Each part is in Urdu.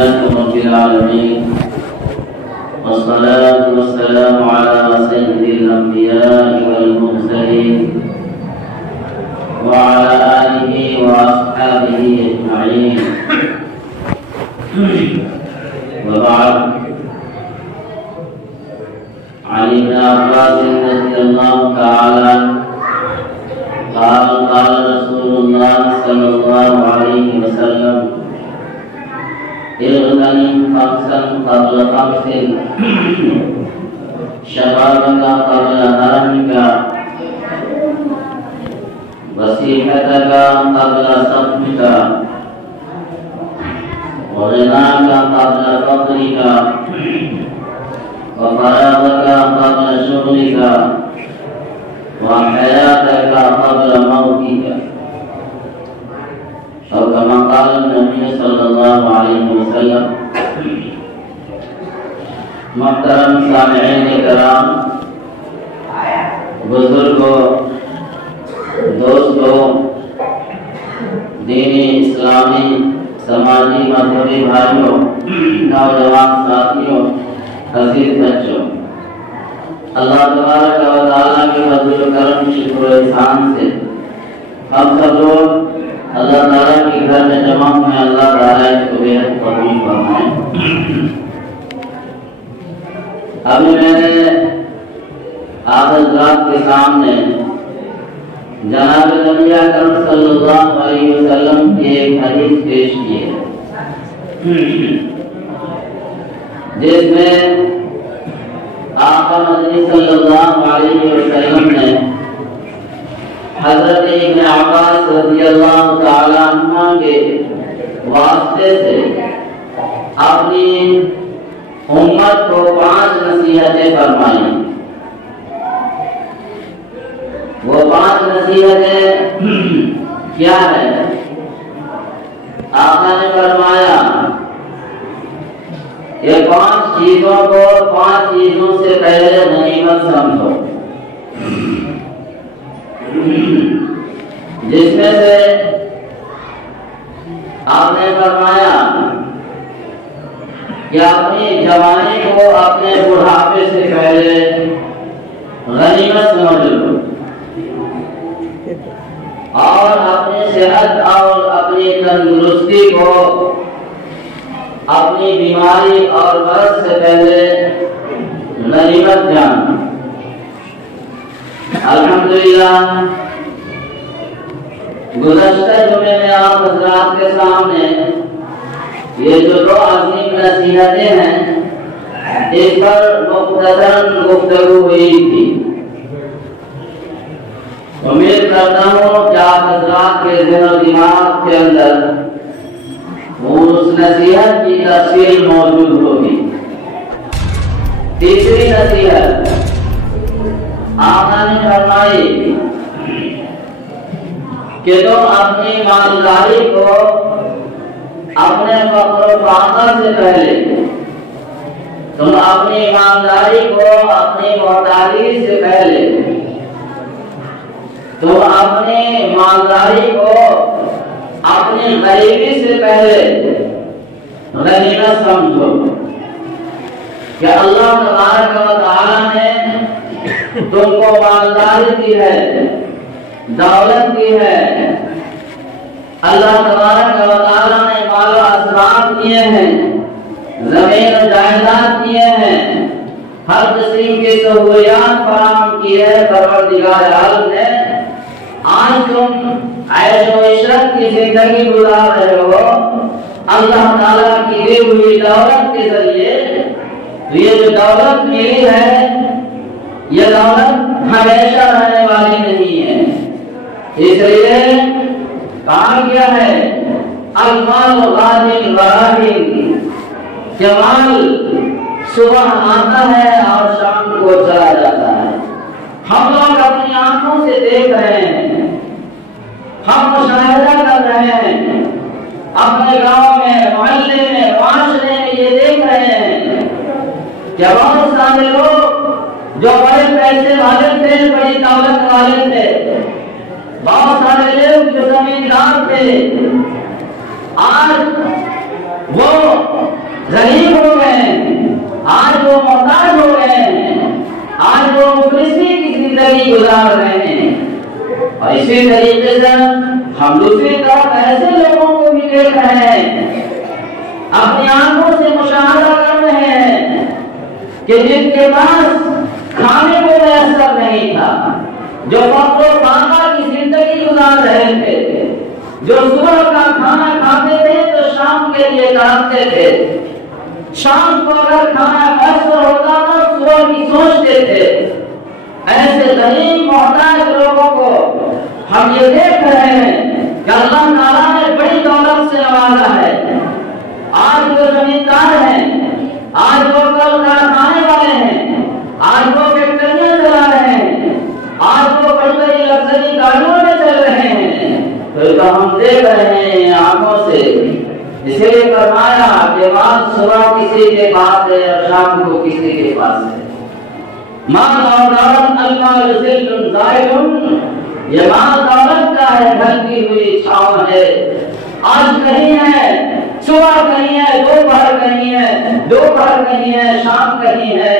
لله رب العالمين والصلاة والسلام على سيد الأنبياء والمرسلين وعلى آله وأصحابه أجمعين. وبعد، عن ابن عباس رضي الله تعالى قال قال رسول الله صلى الله عليه وسلم: اغتنم خمسا قبل خمس، شبابك قبل هرمك، وصيحتك قبل صفك، وغناك قبل فقرك، وفراغك قبل شغلك، وحياتك قبل موتك. اور كما قال النبي صلی اللہ علیہ وسلم. محترم سامعین کرام، بزرگوں، دوستوں، دینی اسلامی سماجی مذہبی بھائیوں، نوجوان ساتھیوں، عزیز بچوں، اللہ تبارک و تعالیٰ کے فضل و کرم، شکر و احسان سے ہم سب لوگ اللہ تعالیٰ کے گھر میں جمع ہوئے. اللہ تعالیٰ اس کو بےحد قبول فرمائے. ابھی میں نے آپ حضرات کے سامنے جناب نبی اکرم صلی اللہ علیہ وسلم کی ایک حدیث پیش کی ہے، جس میں آقا مدنی صلی اللہ علیہ وسلم نے حضرت ابن عباس رضی اللہ تعالی عنہ کے واسطے سے اپنی امت کو 5 نصیحتیں فرمائیں. وہ 5 نصیحتیں کیا ہے؟ آقا نے فرمایا یہ 5 چیزوں کو 5 چیزوں سے پہلے غنیمت سمجھو، جس میں سے آپ نے فرمایا کہ اپنی جوانی کو اپنے بڑھاپے سے پہلے غنیمت سمجھ لو، اور اپنی صحت اور اپنی تندرستی کو اپنی بیماری اور مرض سے پہلے غنیمت جانو. الحمدللہ گزشتہ جمعے میں آپ حضرات کے سامنے یہ جو 2 عظیم نصیحتیں ہیں اس پر مختصراً گفتگو ہوئی تھی. امید کرتا ہوں کہ آپ حضرات کے ذہن و دماغ کے اندر اس نصیحت کی تفصیل موجود ہوگی. تیسری نصیحت آقا نے فرمائی کہ تم اپنی مالداری کو اپنے فقر و فاقہ سے پہلے، تم اپنی ایمانداری کو اپنی محتاجی سے پہلے، تم اپنی مالداری کو اپنی غریبی سے پہلے غنیمت سمجھو کہ اللہ تبارک و تعالیٰ نے تم کو مالداری دی ہے، دولت دی ہے. اللہ تبارک و تعالیٰ نے مال و اسباب دیے ہیں، زمین و جائیداد دیے ہیں، ہر قسم کی سہولیات فراہم کی ہے پروردگار عالم نے. آج تم عیش و عشرت کی زندگی گزار رہے ہو اللہ تعالیٰ کی دی ہوئی دولت کے ذریعے. یہ جو دولت ملی ہے یہ دولت ہمیشہ رہنے والی نہیں ہے، اس لیے کہا گیا ہے المال غادل وراحل، کہ مال صبح آتا ہے اور شام کو چلا جاتا ہے. ہم لوگ اپنی آنکھوں سے دیکھ رہے ہیں، ہم مشاہدہ کر رہے ہیں، اپنے گاؤں میں، محلے میں، معاشرے میں یہ دیکھ رہے ہیں کہ بہت سارے لوگ جو بڑے پیسے والے تھے، بڑی دولت والے تھے، بہت سارے لوگ جو زمیندار تھے، آج وہ غریب ہو گئے ہیں، آج وہ محتاج ہو گئے ہیں، آج وہ مفلسی کی زندگی گزار رہے ہیں۔ اور اسی طریقے سے ہم دوسری طرف ایسے لوگوں کو بھی دیکھ رہے ہیں، اپنی آنکھوں سے مشاہدہ کر رہے ہیں کہ جن کے پاس کھانے کو میسر نہیں تھا، جو فقر و فاقہ کی زندگی گزار رہے تھے، جو صبح کا کھانا کھاتے تھے تو شام کے لیے کاٹتے تھے، شام کو اگر کھانا میسر ہوتا تو صبح کی سوچتے تھے، ایسے غریب محتاج لوگوں کو ہم یہ دیکھ رہے ہیں کہ اللہ تعالیٰ نے بڑی دولت سے نوازا ہے۔ آج وہ زمیندار ہیں، آج وہ کل کارخانے والے ہیں، آج وہ فیکٹریاں چلا رہے ہیں، آج وہ بڑی بڑی لگژری گاڑیوں میں چل رہے ہیں، تو ہم دیکھ رہے ہیں آنکھوں سے۔ اس لیے فرمایا کہ بعد صبح کسی کے پاس ہے اور شام کو کسی کے پاس ہے۔ مال اور دولت المال ذل زائل، یہ مال دولت کا ہے ڈھلتی ہوئی چھاؤں ہے، آج کہیں ہے، صبح کہیں ہے، دوپہر کہیں ہے، دوپہر کہیں ہے، شام کہیں ہے۔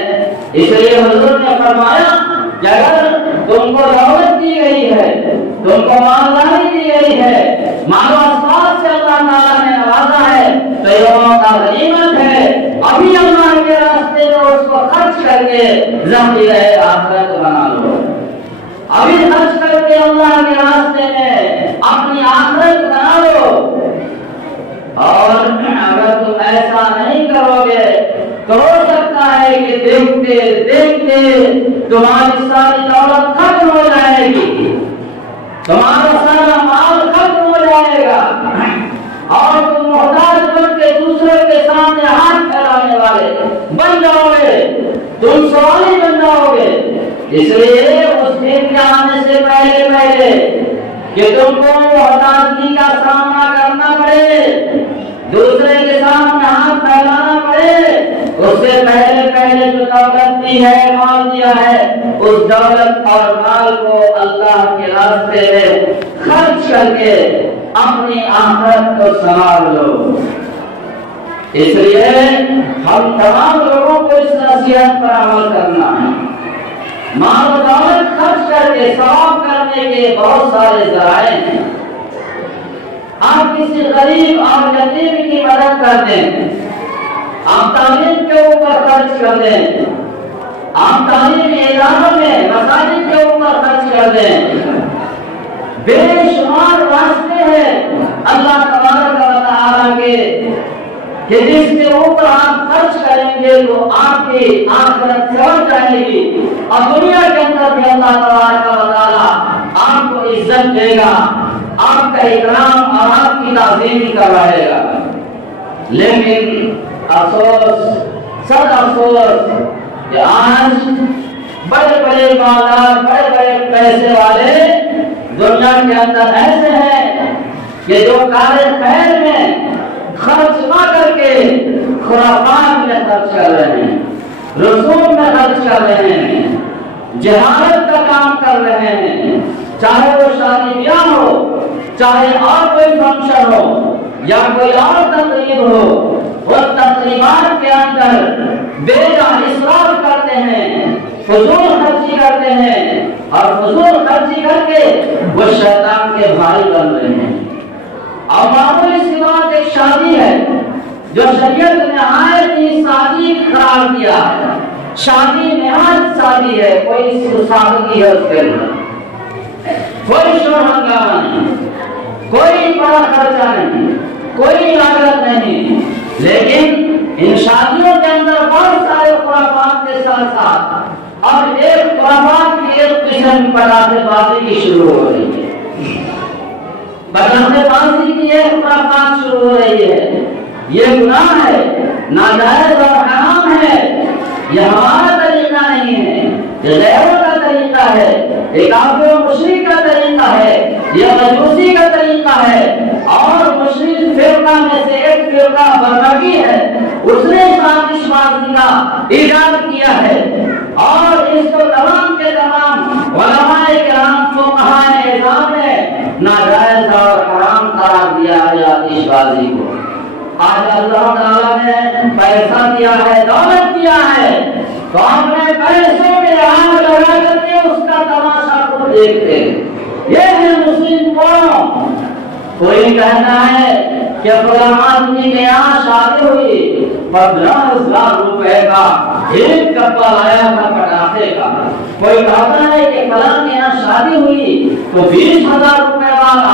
اس لیے حضور نے فرمایا کہ اگر تم کو دولت دی گئی ہے، تم کو مالداری دی گئی ہے، مال و اسباب سے اللہ تعالیٰ نے نوازا ہے، تو یہ موقع غنیمت ہے، ابھی اللہ کے راستے میں اس کو خرچ کر کے ذخیرہ آخرت بنا لو، ابھی خرچ کر کے اللہ کے راستے میں اپنی آخرت بنا لو۔ اور اگر تم ایسا نہیں کرو گے تو ہو سکتا ہے کہ دیکھتے دیکھتے تمہاری ساری دولت ختم ہو جائے گی، تمہارا سارا مال ختم ہو جائے گا، اور تم محتاج بن کے دوسرے کے سامنے ہاتھ پھیلانے والے بن جاؤ گے، تم سوالی بن جاؤ گے۔ اس لیے اس دن کے آنے سے پہلے کہ تم کو محتاجی کا سامنا کرنا پڑے، دوسرے کے سامنے ہاتھ پھیلانا پڑے، اس سے پہلے جو دولت دی ہے، مال دیا ہے، اس دولت اور مال کو اللہ کے راستے میں خرچ کر کے اپنی آخرت کو سنوار لو۔ اس لیے ہم تمام لوگوں کو اس نصیحت پر عمل کرنا ہے۔ مال و دولت خرچ کر کے ثواب کرنے کے بہت سارے ذرائع ہیں۔ آپ کسی غریب اور یتیم کی مدد کر دیں، آپ تعلیم کے اوپر خرچ کر دیں، آپ تعلیمی اداروں میں مساجد کے اوپر خرچ کر دیں، بے شمار واسطے ہیں اللہ تبارک و تعالیٰ کے کہ جس کے اوپر آپ خرچ کریں گے تو آپ کی آخرت سنور جائے گی، اور دنیا کے اندر بھی اللہ تبارک و تعالیٰ آپ کو عزت دے گا، آپ کا اکرام اور آپ کی تعظیم کرائے گا۔ لیکن افسوس، سب افسوس کہ آج بڑے بڑے مالدار، بڑے بڑے پیسے والے دنیا کے اندر ایسے ہیں کہ جو کار خیر میں خرچ نہ کر کے خرافات میں خرچ کر رہے ہیں، رسوم میں خرچ کر رہے ہیں، جہالت کا کام کر رہے ہیں، چاہے وہ شادی بیاہ ہو، چاہے اور کوئی فنکشن ہو یا کوئی اور تقریب ہو، وہ تقریبات کے اندر بے جا اسراف کرتے ہیں، فضول خرچی کرتے ہیں، اور فضول خرچی کر کے وہ شیطان کے بھائی بن رہے ہیں۔ اور معمولی سی بات ایک شادی ہے جو شریعت نے نہایت ہی سادی قرار دیا ہے، شادی نہایت سادی ہے، کوئی سادگی ہے اس کے اندر، کوئی شور ہنگامہ نہیں، کوئی بڑا خرچہ نہیں، کوئی لاگت نہیں، لیکن ان شادیوں کے اندر بہت سارے خرافات کے ساتھ ساتھ اور ایک خرافات کی ایک قسم پٹاخے بازی کی شروع ہو رہی ہے، پٹاخے بازی کی ایک خرافات شروع ہو رہی ہے۔ یہ گناہ ہے، ناجائز اور حرام ہے، یہ ہمارا طریقہ نہیں ہے، یہ غیروں کا طریقہ ہے، یہ کافر و مشرک کا طریقہ ہے، یہ مجوسی کا طریقہ ہے، اور مشرک فرقہ میں سے ایک فرقہ برمکی ہے، اس نے سازش بازی کا ایجاد کیا ہے، اور اس کو تمام کے تمام علماء کرام فقہاء اعظام نے ناجائز اور حرام قرار دیا ہے آتش بازی کو۔ آج اللہ تعالیٰ نے پیسہ دیا ہے، دولت دیا ہے، تو اپنے پیسوں میں آگ لگا کر کے اس کا تماشا کو دیکھتے ہیں۔ یہ ہے مسلم قوم۔ کوئی کہتا ہے کہ فلاں آدمی کے یہاں شادی ہوئی، 15,000 روپے کا ایک ڈبہ لایا تھا پٹاخے کا۔ کوئی کہتا ہے کہ فلاں کے یہاں شادی ہوئی تو 20,000 روپے والا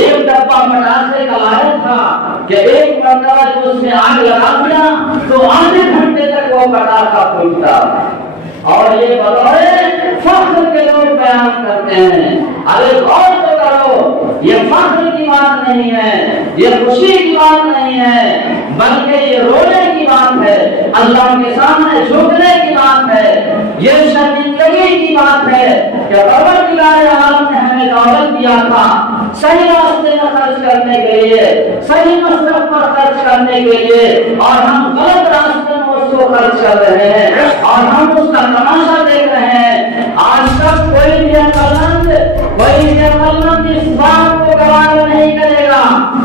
ایک ڈبہ پٹاخے کا لایا تھا کہ ایک مرتبہ جو اس میں آگ لگا دیا تو آدھے گھنٹے تک وہ پٹاخہ پھوٹتا۔ اور یہ بطور فخر کے لوگ بیان کرتے ہیں۔ ارے غور تو کرو، یہ فخر کی بات نہیں ہے، یہ خوشی کی بات نہیں ہے، بلکہ یہ رونے کی بات ہے، اللہ کے سامنے جھکنے کی بات ہے، یہ شرمندگی کی بات ہے کہ پروردگار عالم نے ہمیں دولت دیا تھا صحیح راستے میں خرچ کرنے کے لیے، صحیح مصرف پر خرچ کرنے کے لیے، اور ہم غلط راستے میں اس کو خرچ کر رہے ہیں اور ہم اس کا تماشا دیکھ رہے ہیں۔ آج تک کوئی بھی عقلمند اس بات کو گوارا نہیں کرے گا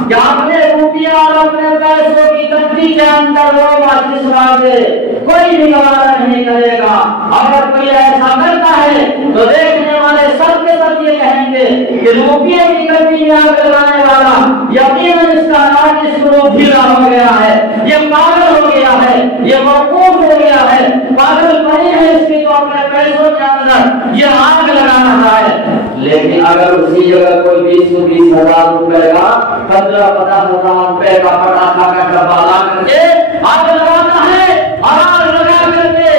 کہ اپنے روپیہ اور اپنے پیسوں کی تکڑی کے اندر وہ واپس مانگے، کوئی بھی گوارا نہیں کرے گا۔ اگر کوئی ایسا کرتا ہے تو دیکھنے والے سب کے سب یہ کہیں گے کہ روپیے کی تکڑی میں آگ لگانے والا یقیناً اس کا ناقص روح ڈھیلا ہو گیا ہے، یہ پاگل ہو گیا ہے، یہ موقوف ہو گیا ہے، پاگل نہیں ہے اس کی تو اپنے پیسوں کے اندر یہ آگ لگا رہا ہے۔ لیکن اگر اسی جگہ کوئی 20,000 روپے کا 15,000 روپے کا پٹاخہ کا ڈبہ لا کر کے آگ لگاتا ہے اور آگ لگا کر کے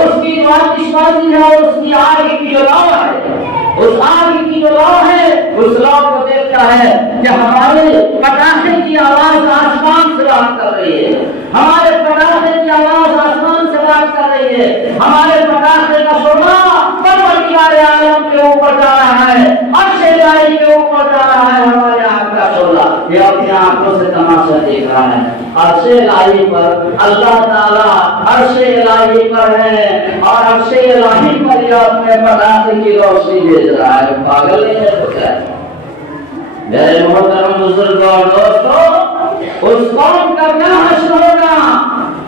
اس کی آتش بازی ہے، اس کی آگ کی جو لو ہے، اس آگ کی جو لو ہے، اس لو کو دیکھتا ہے کہ ہمارے پٹاخے کی آواز آسمان سے بات کر رہی ہے، ہمارے پٹاخے کی آواز آسمان سے بات کر رہی ہے، ہمارے پٹاخے کا شعلہ پروردگار عالم کے اوپر جا رہا ہے، عرش الہی کے اوپر جا رہا ہے، ہمارے آنکھ کا شعلہ یہ اپنی آنکھوں سے تماشا دیکھ رہا ہے۔ عرش الہی پر اللہ تعالیٰ عرش الہی پر ہے اور عرش الہی پر یہ اپنے پٹاخے کی روشنی بھیج رہا ہے۔ پاگل نہیں ہے تو کیا ہے؟ میرے محترم بزرگوں اور دوستوں، اس قوم کا کیا حشر ہوگا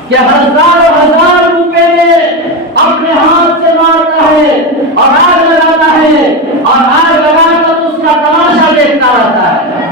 کہ ہزار روپے میں اپنے ہاتھ سے مارتا ہے اور آگ لگاتا ہے اور آگ لگا کر اس کا تماشا دیکھتا رہتا ہے،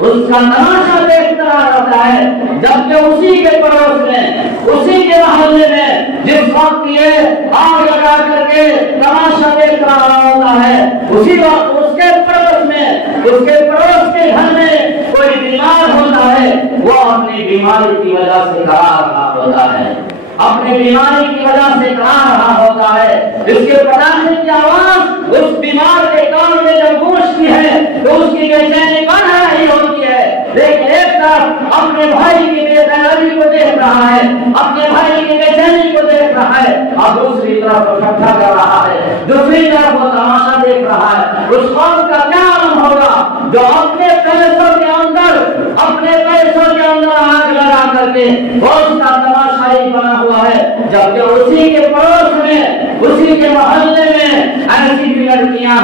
اس کا تماشا دیکھتا رہتا ہے، جبکہ اسی کے پڑوس میں، اسی کے محلے میں جس وقت یہ آگ لگا کر کے تماشا دیکھ رہا ہوتا ہے، اسی وقت اس کے پڑوس میں، اس کے پڑوس کے گھر میں کوئی بیمار ہوتا ہے، وہ اپنی بیماری کی وجہ سے کرا رہا ہوتا ہے، اپنی بیماری کی وجہ سے کرا رہا ہوتا ہے۔ اس کے پٹاخے کی آواز اس بیمار کے کان میں جب گونجتی ہے تو اس کی بے چینی بڑھ رہی ہوتی ہے، لیکن ایک طرف اپنے بھائی کی بے قراری کو دیکھ رہا ہے، اپنے بھائی کی بے چینی کو دیکھ رہا ہے، اور دوسری طرف اکٹھا کر رہا ہے، دوسری طرف وہ تماشا دیکھ رہا ہے۔ اس قوم کا کیا عالم ہوگا جو اپنے پیسوں کے اندر آگ لگا کر کے اس کا تماشا ہی بنا ہوا ہے، جبکہ اسی کے پڑوس میں، اسی کے محلے میں ایسی بھی لڑکیاں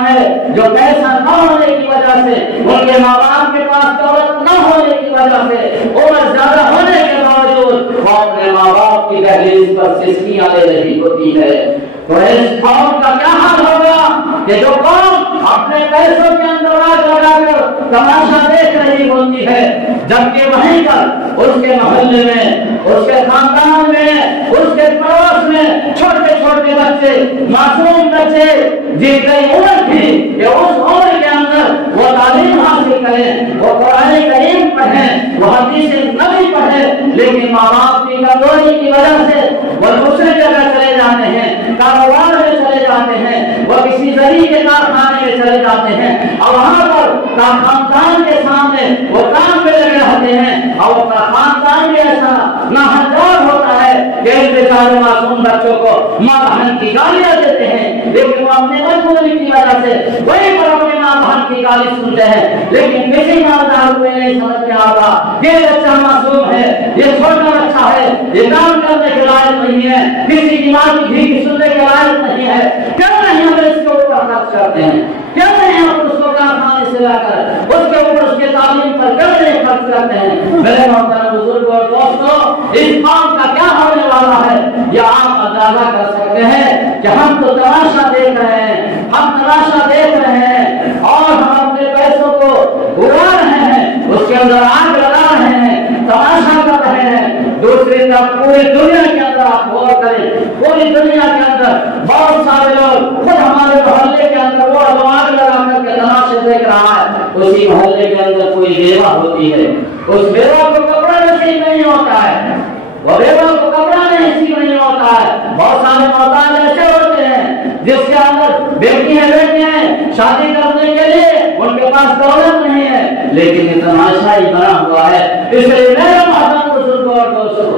ہیں جو پیسہ نہ ہونے کی وجہ سے، ان کے ماں باپ کے پاس دولت نہ ہونے کی وجہ سے، عمر زیادہ ہونے کے باوجود وہ اپنے ماں باپ کی دہلیز پر سسکیاں لے رہی ہوتی ہے۔ تو اس قوم کا کیا حال ہوگا کہ جو قوم اپنے پیسوں کے اندر آگ لگا کر تماشا دیکھ رہی ہوتی ہے، جبکہ وہیں پر اس کے محلے میں، اس کے خاندان میں، اس کے پڑوس میں چھوٹے چھوٹے بچے، معصوم بچے جن کی عمر تھی کہ اس عمر کے اندر وہ تعلیم حاصل کریں، وہ قرآن کریم پڑھیں، وہ حدیث نبی پڑھیں، لیکن ماں باپ کی کمزوری کی وجہ سے وہ دوسری جگہ چلے جاتے ہیں، کاروبار میں چلے جاتے ہیں، وہ کسی ذریعے کے کارخانے میں چلے جاتے ہیں، اور وہاں پر خاندان کے سامنے وہ کام پہ لگے رہتے ہیں، اور وہ خاندان بھی ایسا ناہنجار ہوتا ہے کہ ان بیچارے معصوم بچوں کو ماں بہن کی گالیاں دیتے ہیں، لیکن وہ اپنے مجبوری کی وجہ سے وہی پر اپنی ماں بہن کی گالی سنتے ہیں، لیکن کسی مالدار کو نہیں سمجھ میں آتا یہ بچہ معصوم ہے، یہ چھوٹا بچہ ہے، یہ کام کرنے کے لائق نہیں ہے، کسی کی ماں کی بھیک سننے کے لائق نہیں ہے، کیوں نہیں ہم اس کے اوپر خرچ کرتے ہیں، کیوں نہیں ہم اس کو کارخانے زمانے سے لا کر اس کے اوپر اس کے تعلیم پر کرنے خرچ کرتے ہیں۔ میرے محترم بزرگ اور دوستوں، اس قوم کا کیا ہونے والا ہے یہ آپ اندازہ کر سکتے ہیں کہ ہم تو تماشا دیکھ رہے ہیں، ہم تماشا دیکھ رہے ہیں اور ہم اپنے پیسوں کو اڑا رہے ہیں، اس کے اندر آگ لگا رہے ہیں، تماشا کر رہے ہیں۔ دوسری طرف پوری دنیا کے اندر آپ غور کریں، پوری دنیا کے اندر بہت سارے لوگ خود ہمارے محلے کے اندر وہ آگ لگا کر کے تماشے دیکھ رہا ہے، اسی محلے کے اندر کوئی بیوہ ہوتی ہے، اس بیوہ کو کپڑا نصیب نہیں ہوتا ہے، وہ بیوہ کو کپڑا نصیب نہیں ہوتا ہے۔ بہت سارے محتاج ایسے ہوتے ہیں جس کے اندر بیٹی ہیں شادی کرنے کے لیے ان کے پاس دولت نہیں ہے، لیکن یہ تماشا ہی بنا ہوا ہے۔ اس لیے میرے محترم بزرگوں اور دوستوں،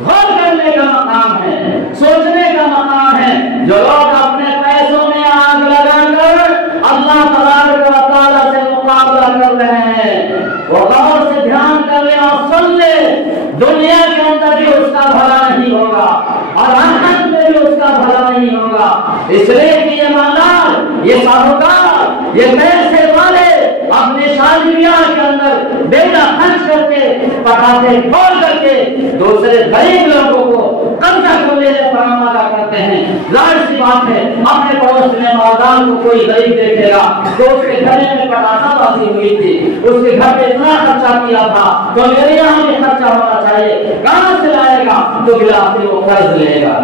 غور کرنے کا مقام ہے، سوچنے کا مقام ہے۔ جو لوگ اپنے پیسوں میں آگ لگا کر اللہ تبارک و تعالیٰ سے مقابلہ کر رہے ہیں، وہ غور سے دھیان کر لیں اور سن لیں، دنیا کے اندر بھی اس کا بھلا نہیں ہوگا اور آخرت میں بھی اس کا بھلا نہیں ہوگا۔ اس لیے کہ یہ مالدار، یہ ساہوکار، یہ پیسے والے اپنے شادی بیاہ کے اندر بیڑا خرچ کر کے پٹاخے کھول کر کے دوسرے غریب لوگوں کو قبضہ کر لینے پر آمادہ کرتے ہیں۔ ظاہر سی بات ہے، اپنے پڑوس میں مالدار کو کوئی غریب دیکھے گا تو اس کے گھر میں پٹاخہ بازی ہوئی تھی، اس کے گھر میں اتنا خرچہ کیا تھا تو میرے یہاں بھی خرچہ ہونا چاہیے، کہاں سے لائے گا؟ تو بالآخر وہ قرض لے گا،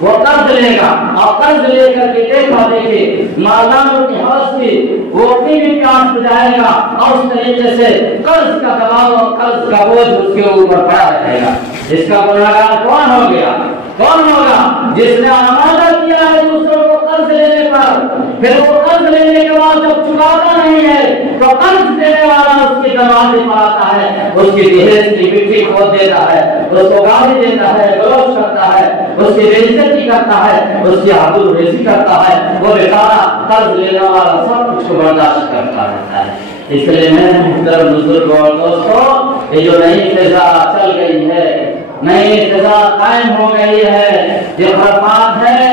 وہ قرض لے گا اور قرض لے کر کے دیکھا دیکھے مالداروں کی حوث تھی، وہ اپنی بھی پیاس بجائے گا اور اس طریقے سے قرض کا دباؤ اور قرض کا بوجھ اس کے اوپر پڑا رہے گا۔ اس کا گنہگار کون ہو گیا؟ کون ہوگا؟ جس نے آمادہ کیا ہے دوسروں کو قرض لینے پر، پھر وہ قرض لینے کے بعد جب چکاتا نہیں ہے تو قرض دینے والا اس کے دروازے پر آتا ہے، اس کی دہلیز کی مٹی کھود دیتا ہے، اس کو گالی دیتا ہے، گلوچ کرتا ہے، اس کی بےعزتی کرتا ہے، اس کی حدود ریزی کرتا ہے، وہ بیچارہ قرض لینے والا سب کچھ کو برداشت کرتا رہتا ہے۔ اس لیے میں محترم بزرگوں اور دوستوں، یہ جو نئی فضا چل گئی ہے، نئی فضا قائم ہو گئی ہے، یہ برباد ہے،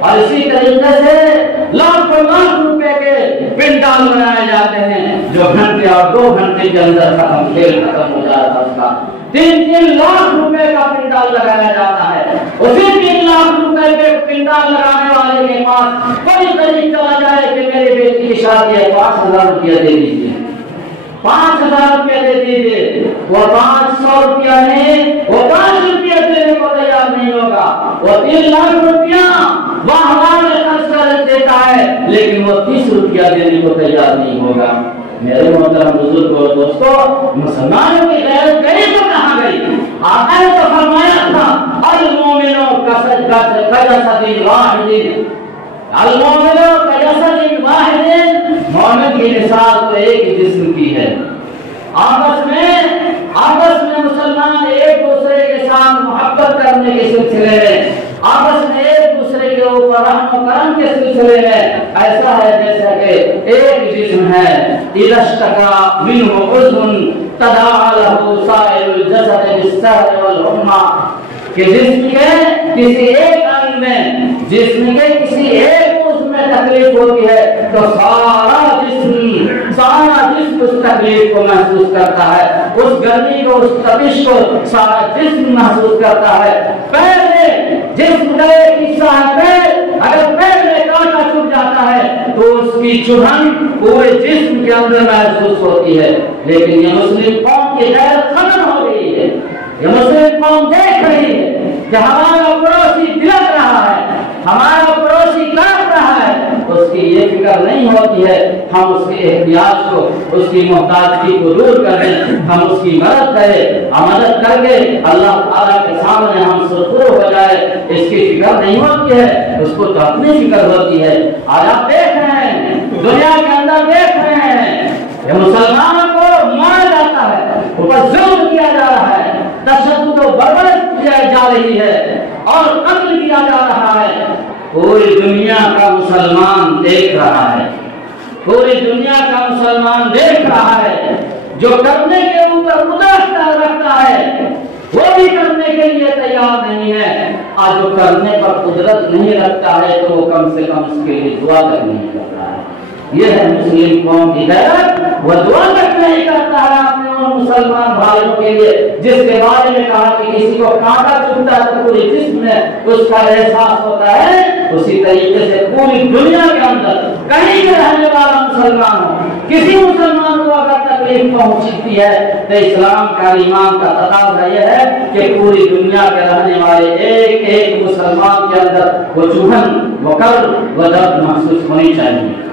اور اسی طریقے سے لاکھوں لاکھ روپے کے پنڈال بنائے جاتے ہیں جو گھنٹے اور 2 گھنٹے کے اندر کھیل ختم ہو جاتا ہے۔ اس کا 3 لاکھ روپے کا پنڈال لگایا جاتا ہے، اسی 3 لاکھ روپے کے پنڈال لگانے والے کے پاس کوئی طریق چلا جائے کہ میری بیٹی کی شادی ہے 5000 روپیہ دے دیجیے، 5000 روپیہ دے دیجیے، وہ 500 روپیہ نہیں، وہ 5 روپیہ دینے کو تیار نہیں ہوگا، وہ 3 لاکھ روپیہ واہ میں خرچ کر دیتا ہے لیکن وہ 30 روپیہ دینے کو تیار نہیں ہوگا۔ میرے محترم بزرگوں اور دوستوں، مسلمانوں کی غیرت گئی تو کہاں گئی؟ آقا نے تو فرمایا تھا المومنوں کجسد واحد، المومنوں کجسد واحد، مومن کی مثال تو ایک ہی جسم کی ہے۔ آپس میں مسلمان ایک دوسرے کے ساتھ محبت کرنے کے سلسلے میں، آپس میں ایک دوسرے کے اوپر رحم و کرم کے سلسلے میں ایسا ہے جیسا کہ ایک جسم ہے۔ اذا اشتكى منه عضو تداعى له سائر الجسد بالسهر والحمى، کہ جسم کے کسی ایک انگ میں، جسم کے کسی ایک عضو میں تکلیف ہوتی ہے تو سارا جسم اس تکلیف کو محسوس کرتا ہے، اس گرمی کو، اس تپش کو سارا جسم محسوس کرتا ہے۔ پیر میں جسم کا ایک حصہ ہے پیر، اگر پیر میں کانٹا چھپ جاتا ہے تو اس کی چبھن پورے جسم کے اندر محسوس ہوتی ہے، لیکن یہ مسلم قوم کی غیرت ختم ہو گئی ہے۔ یہ مسلم قوم دیکھ رہی ہے کہ ہمارا پڑوسی دلک رہا ہے، ہمارا پڑوسی کاٹ رہا ہے، اس کی یہ فکر نہیں ہوتی ہے ہم اس کے احتیاج کو، اس کی محتاجگی کو دور کریں، ہم اس کی مدد کریں، مدد کر کے اللہ تعالیٰ کے سامنے ہم سرخرو ہو جائے، اس کی فکر نہیں ہوتی ہے، اس کو تو اپنی فکر ہوتی ہے۔ آج آپ دیکھ رہے ہیں، دنیا کے اندر دیکھ رہے ہیں، یہ مسلمانوں کو مارا جاتا ہے، اوپر ظلم کیا جا رہا ہے، تشدد و بربری کی جا رہی ہے اور قتل کیا جا رہا ہے۔ پوری دنیا کا مسلمان دیکھ رہا ہے، پوری دنیا کا مسلمان دیکھ رہا ہے، جو کرنے کے اوپر قدرت رکھتا ہے وہ بھی کرنے کے لیے تیار نہیں ہے، اور جو کرنے پر قدرت نہیں رکھتا ہے تو وہ کم سے کم اس کے لیے دعا تک نہیں کرتا ہے۔ یہ ہے مسلم قوم کی غیرت. وہ دعا تک نہیں کرتا ہے اپنے ان مسلمان بھائیوں کے لیے جس کے بارے میں کہا کہ کسی کو کانٹا چبھتا ہے تو پورے جسم میں اس کا احساس ہوتا ہے. اسی طریقے سے پوری دنیا کے اندر کہیں بھی رہنے والا مسلمان ہو, کسی مسلمان کو اگر تکلیف پہنچتی ہے تو اسلام کا ایمان کا تقاضا یہ ہے کہ پوری دنیا کے رہنے والے ایک ایک مسلمان کے اندر وہ چبھن, وہ کرب, وہ درد محسوس ہونی چاہیے.